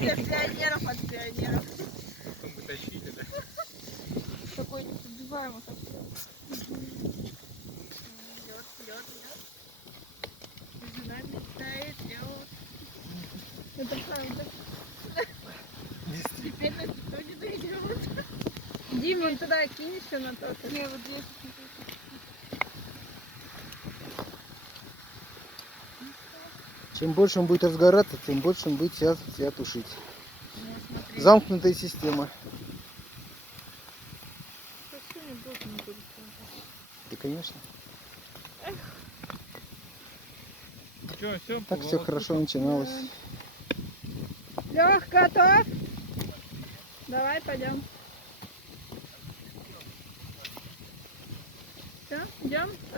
Ордер пионеров от пионеров. Потом мы тащили, да? Такой убиваемый коктейль. Лед, лед, лед. Между нами тает лед. Это правда. Теперь нас никто не найдет. Дим, вон туда кинь еще на тот. Не, вот здесь. Чем больше он будет разгораться, тем больше он будет себя тушить. Замкнутая система. Да, конечно. Все, Так все хорошо начиналось. Лёх, готов? Давай, пойдем. Все, идем?